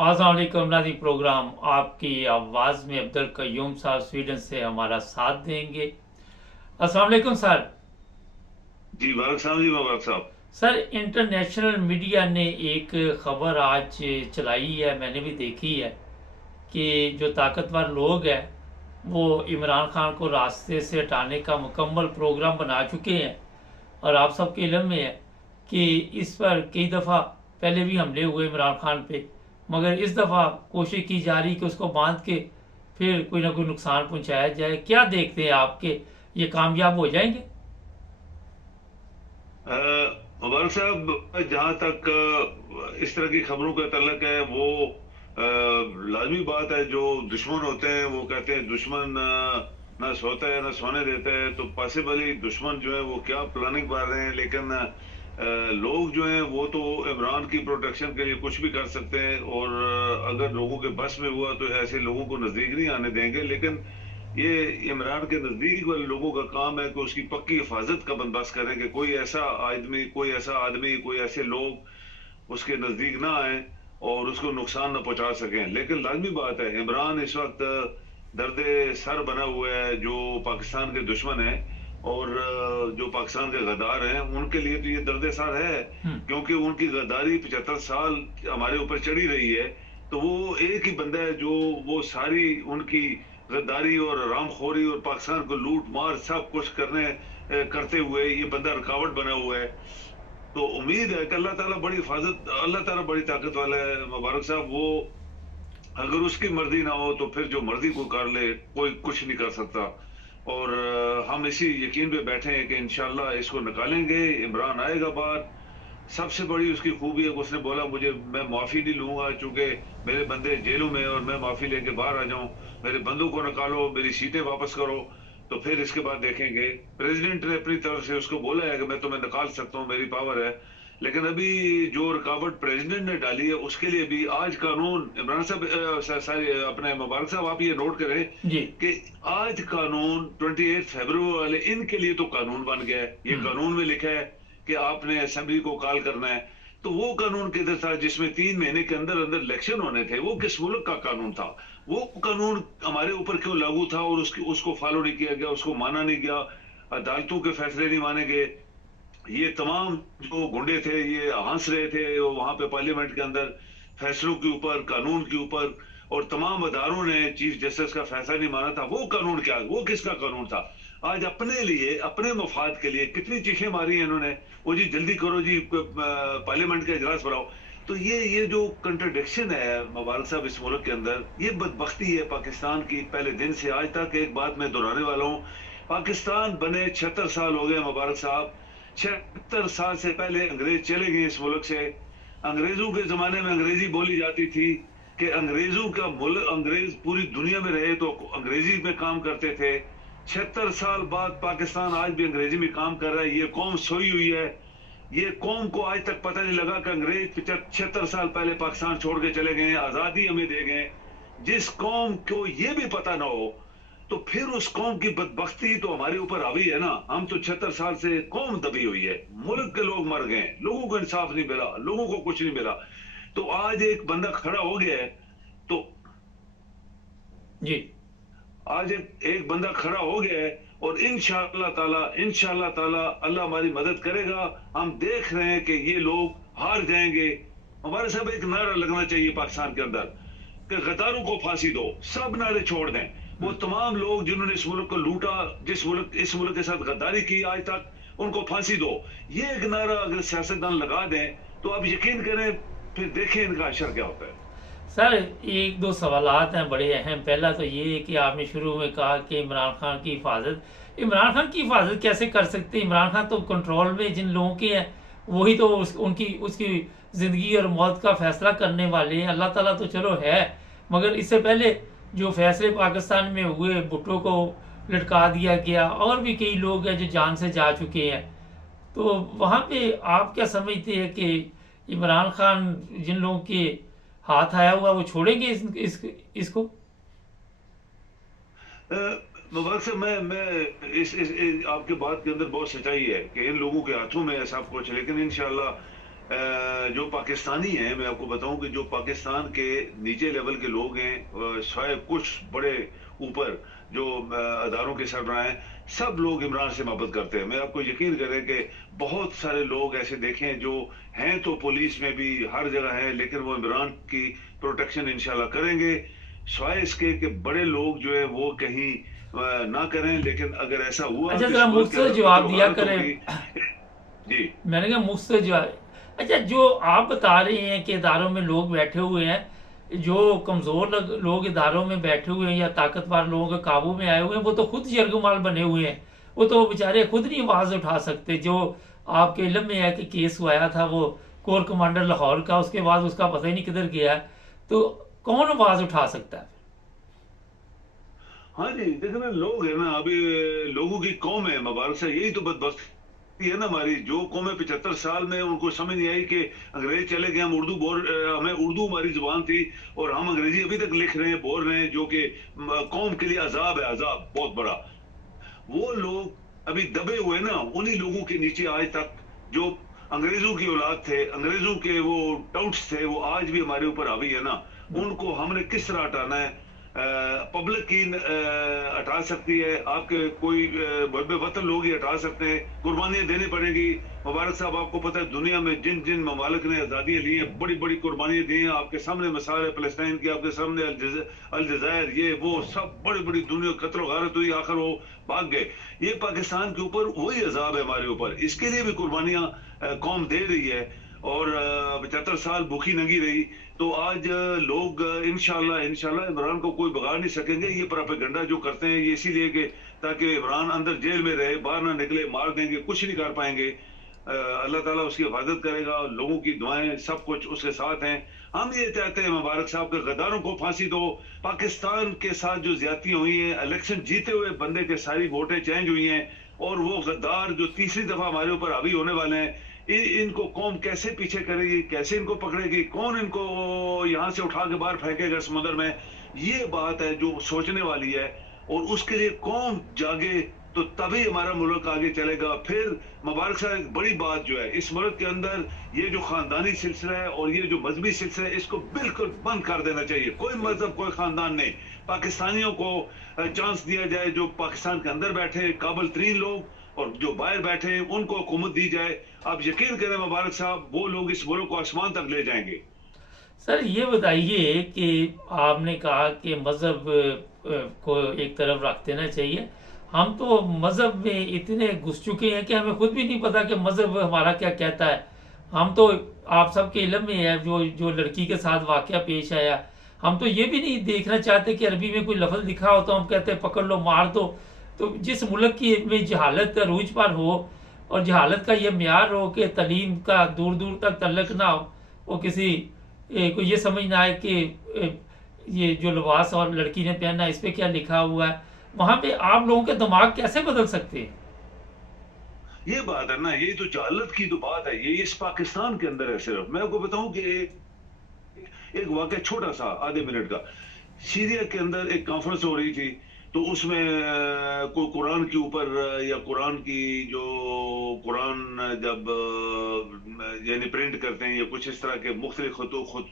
अस्सलाम वालेकुम नाज़रीन। प्रोग्राम आपकी आवाज़ में अब्दुल कयूम साहब स्वीडन से हमारा साथ देंगे। अस्सलाम वालेकुम सर। जी मुबारक साहब, जी मुबारक साहब। सर, इंटरनेशनल मीडिया ने एक खबर आज चलाई है, मैंने भी देखी है कि जो ताकतवर लोग हैं वो इमरान खान को रास्ते से हटाने का मुकम्मल प्रोग्राम बना चुके हैं। और आप सबके इल्म में है कि इस पर कई दफ़ा पहले भी हमले हुए इमरान खान पे, मगर इस दफ़ा कोशिश की जा रही कि उसको बांध के फिर कोई ना कोई नुकसान पहुंचाया जाए। क्या देखते हैं आपके, ये कामयाब हो जाएंगे? मुबारक साहब, जहाँ तक इस तरह की खबरों का तल्लक है, वो लाजमी बात है। जो दुश्मन होते हैं वो कहते हैं दुश्मन ना सोता है ना सोने देता है। तो पॉसिबली दुश्मन जो है वो क्या प्लानिंग कर रहे हैं, लेकिन लोग जो हैं वो तो इमरान की प्रोटेक्शन के लिए कुछ भी कर सकते हैं। और अगर लोगों के बस में हुआ तो ऐसे लोगों को नजदीक नहीं आने देंगे। लेकिन ये इमरान के नजदीक वाले लोगों का काम है कि उसकी पक्की हिफाजत का बंदोबस्त करें कि कोई ऐसा आदमी कोई ऐसे लोग उसके नजदीक ना आए और उसको नुकसान ना पहुंचा सकें। लेकिन लाजमी बात है, इमरान इस वक्त दर्द सर बना हुआ है। जो पाकिस्तान के दुश्मन है और जो पाकिस्तान के गद्दार हैं, उनके लिए तो ये दर्द सर है, हम्म। क्योंकि उनकी गद्दारी 75 साल हमारे ऊपर चढ़ी रही है। तो वो एक ही बंदा है जो वो सारी उनकी गद्दारी और रामखोरी और पाकिस्तान को लूट मार सब कुछ करते हुए ये बंदा रुकावट बना हुआ है। तो उम्मीद है कि अल्लाह ताला बड़ी ताकत वाला है। मुबारक साहब, वो अगर उसकी मर्जी ना हो तो फिर जो मर्जी को कर ले, कोई कुछ नहीं कर सकता। और हम इसी यकीन पे बैठे हैं कि इंशाल्लाह इसको निकालेंगे, इमरान आएगा बाहर। सबसे बड़ी उसकी खूबी है कि उसने बोला मुझे, मैं माफी नहीं लूंगा चूंकि मेरे बंदे जेलों में, और मैं माफी लेके बाहर आ जाऊं। मेरे बंदों को निकालो, मेरी सीटें वापस करो, तो फिर इसके बाद देखेंगे। प्रेसिडेंट ने अपनी तरफ से उसको बोला है कि मैं तुम्हें निकाल सकता हूं, मेरी पावर है। लेकिन अभी जो रुकावट प्रेसिडेंट ने डाली है उसके लिए भी आज कानून, इमरान साहब अपने मुबारक साहब, आप ये नोट करें जी। कि आज कानून 28 फरवरी वाले इनके लिए तो कानून बन गया है। ये हम्म। कानून में लिखा है कि आपने असेंबली को कॉल करना है। तो वो कानून किधर था जिसमें 3 महीने के अंदर अंदर इलेक्शन होने थे? वो किस मुल्क का कानून था? वो कानून हमारे ऊपर क्यों लागू था और उसको फॉलो नहीं किया गया, उसको माना नहीं गया, अदालतों के फैसले नहीं माने गए। ये तमाम जो गुंडे थे ये हंस रहे थे वहां पे पार्लियामेंट के अंदर फैसलों के ऊपर, कानून के ऊपर। और तमाम अदारों ने चीफ जस्टिस का फैसला नहीं माना था। वो कानून क्या, वो किसका कानून था? आज अपने लिए, अपने मफाद के लिए कितनी चीखें मारी हैं इन्होंने। वो जी जल्दी करो जी, पार्लियामेंट का इजलास बुलाओ। तो ये जो कंट्रडिक्शन है मुबारक साहब इस मुल्क के अंदर, ये बदबख्ती है पाकिस्तान की। पहले दिन से आज तक एक बात मैं दोहराने वाला हूँ, पाकिस्तान बने 76 साल हो गए मुबारक साहब। 76 साल से पहले अंग्रेज चले गए इस मुल्क से। अंग्रेजों के जमाने में अंग्रेजी बोली जाती थी कि अंग्रेजों का मुल्क, अंग्रेज पूरी दुनिया में रहे तो अंग्रेजी में काम करते थे। 76 साल बाद पाकिस्तान आज भी अंग्रेजी में काम कर रहा है। ये कौम सोई हुई है। ये कौम को आज तक पता नहीं लगा कि अंग्रेज 76 साल पहले पाकिस्तान छोड़ के चले गए, आजादी हमें दे गए। जिस कौम को ये भी पता ना हो, तो फिर उस कौम की बदबख्ती तो हमारे ऊपर हावी है ना। हम तो 76 साल से कौम दबी हुई है, मुल्क के लोग मर गए, लोगों को इंसाफ नहीं मिला, लोगों को कुछ नहीं मिला। तो आज एक बंदा खड़ा हो गया है। तो जी। आज एक बंदा खड़ा हो गया है और इंशाअल्लाह ताला अल्लाह हमारी मदद करेगा। हम देख रहे हैं कि ये लोग हार जाएंगे। हमारे सब एक नारा लगना चाहिए पाकिस्तान के अंदर कि गद्दारों को फांसी दो। सब नारे छोड़ दें। वो तमाम लोग जिन्होंने इस मुल्क को लूटा, इस मुल्क के साथ गद्दारी की आज तक, उनको फांसी दो। ये एक नारा अगर सियासतदान लगा दें तो आप यकीन करें, फिर देखें इनका असर क्या होता है। सर, एक दो सवालात हैं बड़े अहम। पहला तो ये है कि आपने शुरू में कहा कि इमरान खान की हिफाजत कैसे कर सकते हैं? इमरान खान तो कंट्रोल में जिन लोगों के हैं वही तो उनकी उसकी ज़िंदगी और मौत का फैसला करने वाले हैं। अल्लाह ताला तो चलो है, मगर इससे पहले जो फैसले पाकिस्तान में हुए, भुट्टो को लटका दिया गया, और भी कई लोग हैं जो जान से जा चुके हैं। तो वहाँ पे आप क्या समझते हैं कि इमरान खान जिन लोगों के हाथ आया हुआ वो छोड़ेंगे इसको? मुबारक साहब, मैं आपके बात के अंदर बहुत सच्चाई है कि इन लोगों के हाथों में है सब कुछ। लेकिन इंशाल्लाह जो पाकिस्तानी हैं, मैं आपको बताऊं कि जो पाकिस्तान के नीचे लेवल के लोग हैं, शायद कुछ बड़े ऊपर जो अदारों के सरबराह हैं, सब लोग इमरान से मोहब्बत करते हैं। मैं आपको यकीन करें कि बहुत सारे लोग ऐसे देखे हैं जो हैं तो पुलिस में भी हर जगह हैं, लेकिन वो इमरान की प्रोटेक्शन इंशाल्लाह करेंगे, सिवाय इसके कि बड़े लोग जो है वो कहीं ना करें। लेकिन अगर ऐसा हुआ अच्छा, तो जरा इस मुल्क के मुझसे अंदर जवाब दिया कत्ल करें। होगी। जी मैंने कहा मुझसे जवाब। अच्छा, जो आप बता रहे हैं कि इदारों में लोग बैठे हुए हैं, जो कमजोर लोग इदारों में बैठे हुए हैं या ताकतवर लोगों के काबू में आए हुए हैं, वो तो खुद यरगुमाल बने हुए हैं। वो तो बेचारे खुद नहीं आवाज उठा सकते। जो आपके इल्म में है कि केस हुआ था वो कोर कमांडर लाहौर का, उसके बाद उसका पता ही नहीं किधर गया, तो कौन आवाज उठा सकता है? हाँ जी, देखो ना, लोग है ना, अभी लोगों की कौम है मुबारक से, यही तो बदबख्ती है ना हमारी। जो कौम है 75 साल में उनको समझ नहीं आई कि अंग्रेज चले गए, हम हमें उर्दू हमारी जुबान थी और हम अंग्रेजी अभी तक लिख रहे हैं, बोल रहे हैं, जो कि कौम के लिए अजाब है, अजाब बहुत बड़ा। वो लोग अभी दबे हुए ना, उन्हीं लोगों के नीचे आज तक जो अंग्रेजों की औलाद थे, अंग्रेजों के वो टाउट्स थे, वो आज भी हमारे ऊपर हावी है ना। उनको हमने किस तरह हटाना है? पब्लिक की हटा सकती है, आपके कोई बड़े वतन लोग ही हटा सकते हैं। कुर्बानियां देनी पड़ेगी। मुबारक साहब, आपको पता है दुनिया में जिन जिन ममालिक ने आजादियां ली हैं, बड़ी बड़ी कुर्बानियां दी हैं। आपके सामने मिसाल है फलस्तीन की, आपके सामने अलजायर, ये वो सब बड़ी बड़ी दुनिया कत्ल गारत हुई, आखिर वो भाग गए। ये पाकिस्तान के ऊपर वही अजाब है हमारे ऊपर, इसके लिए भी कुर्बानियां कौम दे रही है और 75 साल भूखी नंगी रही। तो आज लोग इंशाल्लाह इंशाल्लाह इमरान को कोई बिगाड़ नहीं सकेंगे। ये प्रोपेगेंडा जो करते हैं ये इसीलिए कि ताकि इमरान अंदर जेल में रहे, बाहर ना निकले, मार देंगे, कुछ नहीं कर पाएंगे। अल्लाह ताला उसकी हिफाजत करेगा, लोगों की दुआएं सब कुछ उसके साथ हैं। हम ये चाहते हैं मुबारक साहब के गद्दारों को फांसी दो। पाकिस्तान के साथ जो ज्यादतियां हुई हैं, इलेक्शन जीते हुए बंदे के सारी वोटें चेंज हुई हैं और वो गद्दार जो तीसरी दफा हमारे ऊपर हावी होने वाले हैं, इनको कौम कैसे पीछे करेगी, कैसे इनको पकड़ेगी, कौन इनको यहां से उठा के बाहर फेंकेगा समुद्र में? ये बात है जो सोचने वाली है और उसके लिए कौम जागे तो तभी हमारा मुल्क आगे चलेगा। फिर मुबारक साहब, एक बड़ी बात जो है इस मुल्क के अंदर, ये जो खानदानी सिलसिला है और ये जो मजहबी सिलसिला है, इसको बिल्कुल बंद कर देना चाहिए। कोई मजहब, कोई खानदान नहीं। पाकिस्तानियों को चांस दिया जाए, जो पाकिस्तान के अंदर बैठे काबिल तरीन लोग और जो बाहर बैठे हैं उनको हुकूमत दी जाए। आप यकीन करें मुबारक साहब, वो लोग इस मुल्क को आसमान तक ले जाएंगे। सर, ये बताइए कि आपने कहा कि मज़हब को एक तरफ रख देना चाहिए। हम तो मज़हब में इतने घुस चुके हैं कि हमें खुद भी नहीं पता कि मज़हब हमारा क्या कहता है। हम तो, आप सबके इल्म में है जो जो लड़की के साथ वाकया पेश आया, हम तो ये भी नहीं देखना चाहते कि अरबी में कोई लफ्ज़ लिखा हो तो हम कहते हैं पकड़ लो, मार दो। तो जिस मुल्क की में जहालत अरूज पर हो और जहालत का ये म्यार हो कि तलीम का दूर दूर तक तल्लक ना हो, वो किसी को ये समझ ना आए कि ये जो लिबास और लड़की ने पहना इस पे क्या लिखा हुआ है, वहां पे आप लोगों के दिमाग कैसे बदल सकते हैं? ये बात है ना, ये तो जहालत की तो बात है, ये इस पाकिस्तान के अंदर है। सिर्फ मैं आपको बताऊं कि एक वाकया छोटा सा आधे मिनट का, सीरिया के अंदर एक कॉन्फ्रेंस हो रही थी, तो उसमें कोई कुरान के ऊपर या कुरान की जो कुरान जब यानी प्रिंट करते हैं या कुछ इस तरह के मुख्तलिफ खुद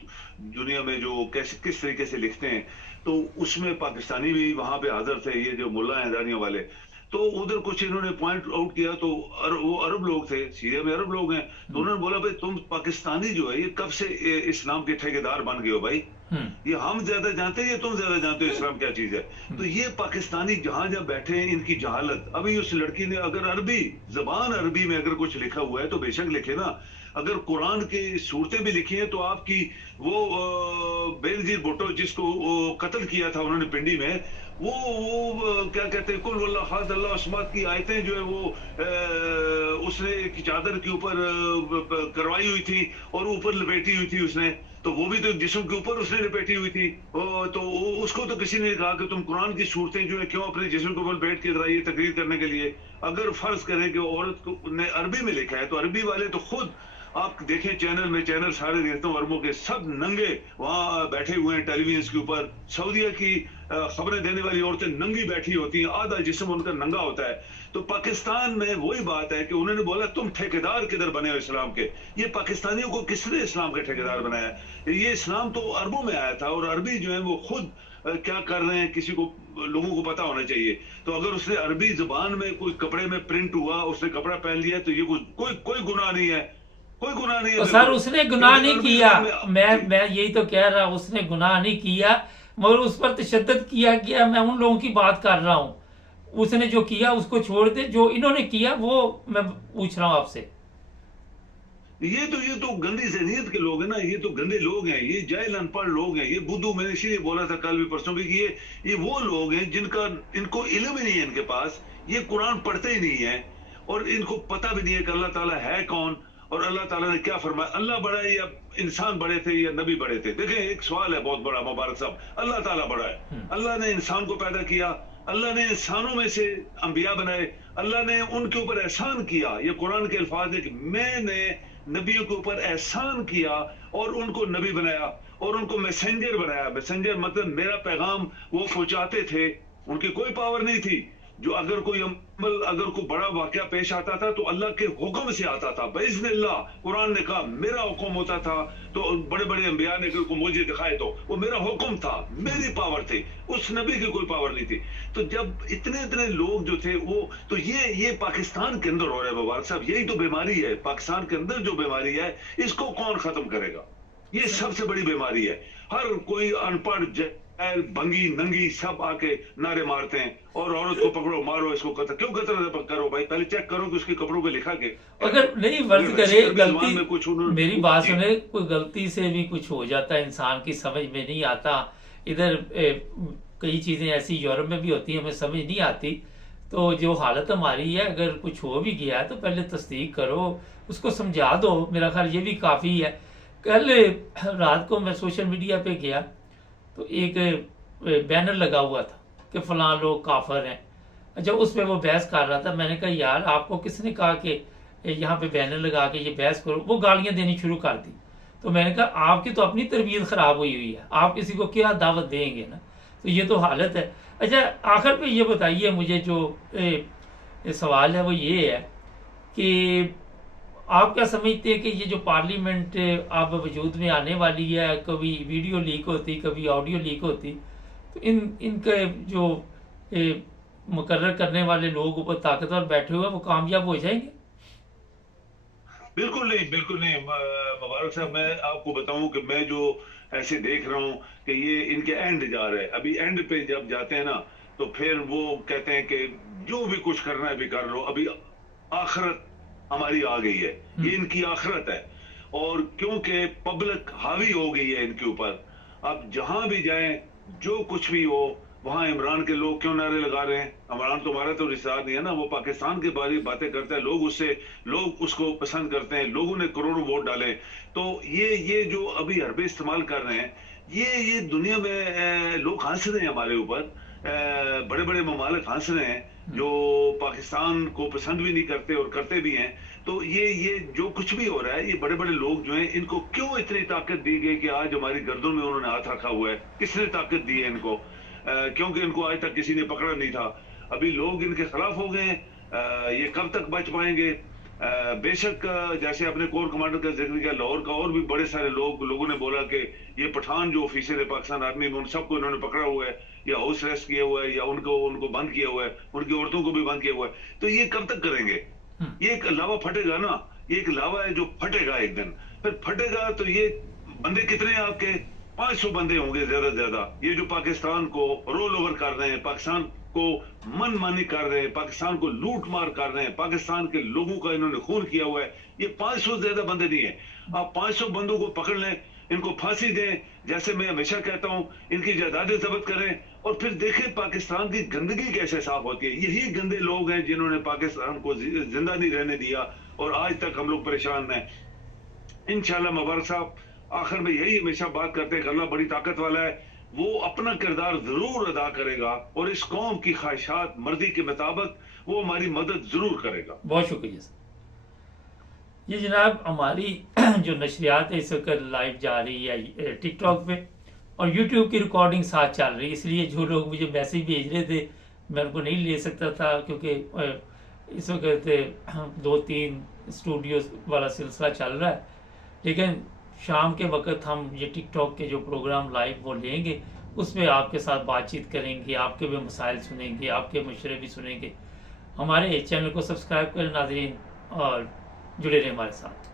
दुनिया में जो कैसे किस तरीके से लिखते हैं, तो उसमें पाकिस्तानी भी वहां पे हाजिर थे, ये जो मुल्ला हैं दानियों वाले। तो उधर कुछ इन्होंने पॉइंट आउट किया, तो वो अरब लोग थे, सीरिया में अरब लोग हैं, तो उन्होंने बोला भाई तुम पाकिस्तानी जो है ये कब से इस्लाम के ठेकेदार बन गए हो भाई? ये हम ज्यादा जानते हैं या तुम ज्यादा जानते हो इस्लाम क्या चीज है? तो ये पाकिस्तानी जहां जहां बैठे हैं, इनकी जहालत। अभी उस लड़की ने अगर अरबी जबान अरबी में अगर कुछ लिखा हुआ है तो बेशक लिखे ना। अगर कुरान की सूरतें भी लिखी हैं तो आपकी वो बेनजीर भुट्टो जिसको कत्ल किया था उन्होंने पिंडी में, वो क्या कहते हैं, कुल वल्लाह अहद अल्लाह अस्मद की आयतें जो है वो उसने एक चादर के ऊपर करवाई हुई थी और ऊपर लपेटी हुई थी उसने, तो वो भी तो जिस्म के ऊपर उसने लपेटी हुई थी। तो उसको तो किसी ने कहा कि तुम कुरान की सूरतें जो है क्यों अपने जिस्म के ऊपर बैठ के ये तकरीर करने के लिए? अगर फर्ज करें कि औरत ने अरबी में लिखा है तो अरबी वाले तो खुद आप देखें चैनल में, चैनल सारे देखते हैं अरबों के, सब नंगे वहां बैठे हुए हैं टेलीविजन के ऊपर। सऊदीया की खबरें देने वाली औरतें नंगी बैठी होती हैं, आधा जिस्म उनका नंगा होता है। तो पाकिस्तान में वही बात है कि उन्होंने बोला तुम ठेकेदार किधर बने हो इस्लाम के। ये पाकिस्तानियों को किसने इस्लाम के ठेकेदार बनाया? ये इस्लाम तो अरबों में आया था, और अरबी जो है वो खुद क्या कर रहे हैं किसी को, लोगों को पता होना चाहिए। तो अगर उसने अरबी जुबान में कोई कपड़े में प्रिंट हुआ, उसने कपड़ा पहन लिया, तो ये कोई गुनाह नहीं है, कोई गुनाह नहीं है। तो सर उसने गुनाह नहीं किया, मैं मैं यही तो कह रहा, उसने गुनाह नहीं किया, मगर उस पर तशद्दुद किया गया। मैं उन लोगों की बात कर रहा हूँ, उसने जो किया उसको छोड़ दे, जो इन्होंने किया वो मैं पूछ रहा हूँ आपसे। ये तो गंदी जहनीत के लोग हैं ना, ये तो गंदे लोग हैं, ये जाहिल अनपढ़ लोग हैं, ये बुद्धू। मैंने इसीलिए बोला था कल भी परसों भी कि ये वो लोग हैं जिनका इनको इल्म ही नहीं है, इनके पास ये कुरान पढ़ते ही नहीं है, और इनको पता भी नहीं है कि अल्लाह ताला है कौन, और अल्लाह ताला ने क्या फरमाया। अल्लाह बड़ा है या इंसान बड़े थे या नबी बड़े थे? देखें, एक सवाल है बहुत बड़ा मुबारक साहब, अल्लाह ताला बड़ा है। अल्लाह ने इंसान को पैदा किया, अल्लाह ने इंसानों में से अंबिया बनाए, अल्लाह ने उनके ऊपर एहसान किया। ये कुरान के अल्फाज है कि मैंने नबियों के ऊपर एहसान किया और उनको नबी बनाया और उनको मैसेंजर बनाया। मैसेंजर मतलब मेरा पैगाम वो पहुंचाते थे, उनकी कोई पावर नहीं थी। जो अगर कोई अमल, अगर कोई बड़ा वाकया पेश आता था तो अल्लाह के हुक्म से आता था, बिइज़्निल्लाह। कुरान ने कहा मेरा हुक्म होता था, तो बड़े बड़े अंबिया ने को मुझे दिखाए तो वो मेरा हुक्म था, मेरी पावर थी, उस नबी की कोई पावर नहीं थी। तो जब इतने इतने लोग जो थे वो, तो ये पाकिस्तान के अंदर हो रहा है मुबारक साहब, यही तो बीमारी है। पाकिस्तान के अंदर जो बीमारी है इसको कौन खत्म करेगा? ये सबसे बड़ी बीमारी है। हर कोई अनपढ़ बंगी नंगी सब आके नारे मारते हैं, और औरत को पकड़ो मारो, इसको कत्ल। क्यों कत्ल करो भाई? पहले चेक करो कि उसके कपड़ों पे लिखा के। अगर नहीं वर्ज करे गलती में कुछ मेरी बात सुने, कोई गलती से भी कुछ हो जाता है, इंसान की समझ में नहीं आता। इधर कई चीजें ऐसी यूरोप में भी होती हैं, हमें समझ नहीं आती। तो जो हालत हमारी है, अगर कुछ हो भी गया है तो पहले तस्दीक करो, उसको समझा दो। मेरा ख्याल ये भी काफी है। कल रात को मैं सोशल मीडिया पे गया तो एक बैनर लगा हुआ था कि फलां लोग काफिर हैं। अच्छा, उस पर वो बहस कर रहा था। मैंने कहा यार आपको किसने कहा कि यहाँ पे बैनर लगा के ये बहस करो? वो गालियां देनी शुरू कर दी। तो मैंने कहा आपकी तो अपनी तरबियत खराब हुई हुई है, आप किसी को क्या दावत देंगे ना? तो ये तो हालत है। अच्छा, आखिर पे ये बताइए मुझे, जो सवाल है वो ये है कि आप क्या समझते हैं कि ये जो पार्लियामेंट अब वजूद में आने वाली है, कभी वीडियो लीक होती, कभी ऑडियो लीक होती, तो इनके जो मुकर्रर करने वाले लोग ऊपर ताकतवर बैठे हुए वो कामयाब हो जाएंगे? बिल्कुल नहीं, बिल्कुल नहीं मुबारक साहब। मैं आपको बताऊं कि मैं जो ऐसे देख रहा हूं कि ये इनके एंड जा रहे हैं। अभी एंड पे जब जाते हैं ना तो फिर वो कहते हैं कि जो भी कुछ करना है भी कर लो, अभी आखिरत हमारी आ गई है, ये इनकी आखिरत है। और क्योंकि पब्लिक हावी हो गई है इनके ऊपर, अब जहां भी जाएं जो कुछ भी हो, वहां इमरान के लोग क्यों नारे लगा रहे हैं? इमरान तो हमारा तो रिश्तेदार नहीं है ना, वो पाकिस्तान के बारे में बातें करता है, लोग उसको पसंद करते हैं, लोगों ने करोड़ों वोट डाले। तो ये जो अभी हरबे इस्तेमाल कर रहे हैं, ये दुनिया में लोग हंस रहे हैं हमारे ऊपर, बड़े बड़े ममालिक हंस रहे हैं जो पाकिस्तान को पसंद भी नहीं करते और करते भी हैं। तो ये जो कुछ भी हो रहा है, ये बड़े बड़े लोग जो हैं, इनको क्यों इतनी ताकत दी गई कि आज हमारी गर्दन में उन्होंने हाथ रखा हुआ है? किसने ताकत दी है इनको? क्योंकि इनको आज तक किसी ने पकड़ा नहीं था। अभी लोग इनके खिलाफ हो गए हैं। ये कब तक बच पाएंगे? बेशक जैसे अपने कोर कमांडर का जिक्र किया, लाहौर का और भी बड़े सारे लोगों ने बोला कि ये पठान जो ऑफिसर है पाकिस्तान आर्मी में, उन सबको इन्होंने पकड़ा हुआ है या हाउस अरेस्ट किया हुआ है या उनको बंद किया हुआ है, उनकी औरतों को भी बंद किया हुआ है। तो ये कब तक करेंगे? ये एक लावा फटेगा ना, ये एक लावा है जो फटेगा एक दिन। फिर फटेगा तो ये बंदे कितने हैं आपके? 500 बंदे होंगे ज्यादा से ज्यादा। ये जो पाकिस्तान को रोल ओवर कर रहे हैं, पाकिस्तान को मनमानी कर रहे हैं, पाकिस्तान को लूट मार कर रहे हैं, पाकिस्तान के लोगों का इन्होंने खून किया हुआ है, ये 500 से ज्यादा बंदे नहीं है। आप 500 बंदों को पकड़ लें, इनको फांसी दें, जैसे मैं हमेशा कहता हूं, इनकी जायदादें जब्त करें, और फिर देखें पाकिस्तान की गंदगी कैसे साफ होती है। यही गंदे लोग हैं जिन्होंने पाकिस्तान को जिंदा नहीं रहने दिया और आज तक हम लोग परेशान हैं। इंशाल्लाह मुबारक साहब, आखिर में यही हमेशा बात करते हैं कि अल्लाह बड़ी ताकत वाला है, वो अपना किरदार जरूर अदा करेगा और इस कौम की ख्वाहिशात मर्जी के मुताबिक वो हमारी मदद जरूर करेगा। बहुत शुक्रिया सर। ये जनाब हमारी जो नशरियात है इस वक्त लाइव जा रही है टिकटॉक पे, और यूट्यूब की रिकॉर्डिंग साथ चल रही है, इसलिए जो लोग मुझे मैसेज भेज रहे थे मैं उनको नहीं ले सकता था, क्योंकि इस वक्त 2-3 स्टूडियोज वाला सिलसिला चल रहा है, लेकिन शाम के वक्त हम ये टिकटॉक के जो प्रोग्राम लाइव वो लेंगे, उसमें आपके साथ बातचीत करेंगे, आपके भी मसाइल सुनेंगे, आपके मशवरे भी सुनेंगे। हमारे चैनल को सब्सक्राइब करें नाज़रीन और जुड़े रहें हमारे साथ।